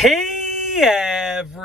Hey everybody,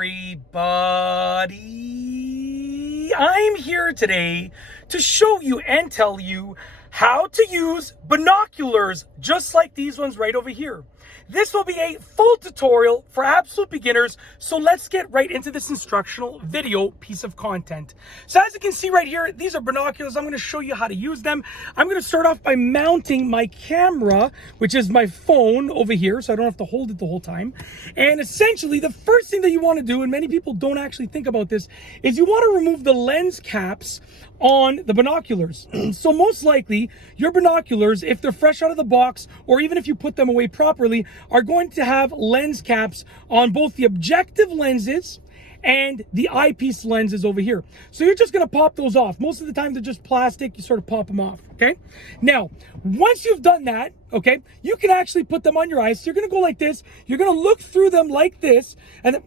I'm here today to show you and tell you how to use binoculars just like these ones right over here. This will be a full tutorial for absolute beginners, so let's get right into this instructional video piece of content. So as you can see right here, these are binoculars. I'm going to show you how to use them. I'm going to start off by mounting my camera, which is my phone over here, so I don't have to hold it the whole time. And essentially, the first thing that you want to do, and many people don't actually think about this, is you want to remove the lens caps on the binoculars. So most likely, your binoculars, if they're fresh out of the box, or even if you put them away properly, are going to have lens caps on both the objective lenses and the eyepiece lenses over here. So you're just gonna pop those off. Most of the time they're just plastic, you sort of pop them off, okay? Now, once you've done that, okay, you can actually put them on your eyes. So you're gonna go like this, you're gonna look through them like this, and then,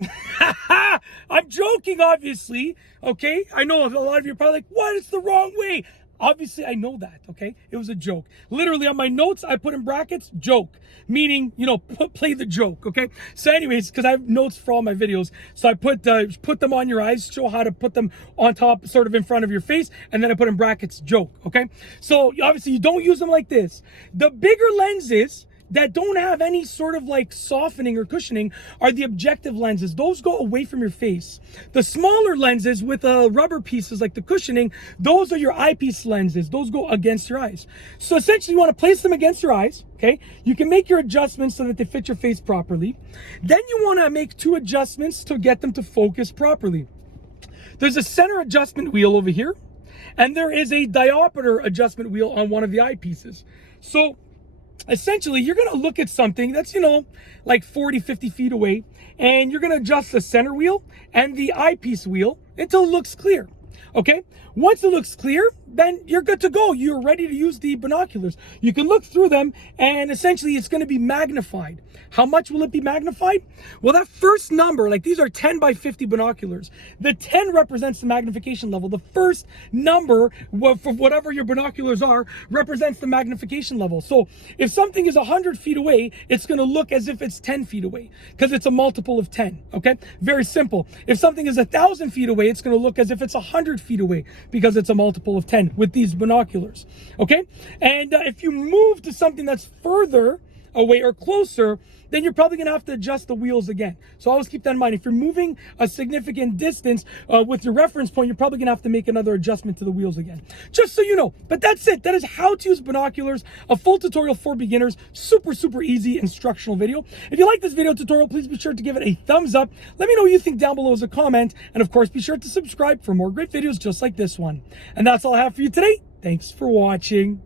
I'm joking, obviously, okay? I know a lot of you are probably like, what, it's the wrong way. Obviously, I know that, okay? It was a joke. Literally on my notes, I put in brackets, joke. Meaning, you know, play the joke, okay? So anyways, because I have notes for all my videos, so I put them on your eyes, show how to put them on top, sort of in front of your face, and then I put in brackets, joke, okay? So obviously, you don't use them like this. The bigger lenses that don't have any sort of like softening or cushioning are the objective lenses. Those go away from your face. The smaller lenses with rubber pieces like the cushioning, those are your eyepiece lenses. Those go against your eyes. So essentially you want to place them against your eyes, okay? You can make your adjustments so that they fit your face properly. Then you want to make two adjustments to get them to focus properly. There's a center adjustment wheel over here, and there is a diopter adjustment wheel on one of the eyepieces. So essentially, you're going to look at something that's, you know, like 40, 50 feet away, and you're going to adjust the center wheel and the eyepiece wheel until it looks clear, okay? Once it looks clear, then you're good to go. You're ready to use the binoculars. You can look through them, and essentially it's going to be magnified. How much will it be magnified? Well, that first number, like these are 10 by 50 binoculars. The 10 represents the magnification level. The first number, for whatever your binoculars are, represents the magnification level. So if something is 100 feet away, it's going to look as if it's 10 feet away because it's a multiple of 10, okay? Very simple. If something is 1,000 feet away, it's going to look as if it's 100 feet away because it's a multiple of 10 with these binoculars, okay? And if you move to something that's further away or closer, then you're probably gonna have to adjust the wheels again. So always keep that in mind. If you're moving a significant distance with your reference point, you're probably gonna have to make another adjustment to the wheels again. Just so you know. But that's it. That is how to use binoculars, a full tutorial for beginners. Super, super easy instructional video. If you like this video tutorial, please be sure to give it a thumbs up. Let me know what you think down below as a comment. And of course, be sure to subscribe for more great videos just like this one. And that's all I have for you today. Thanks for watching.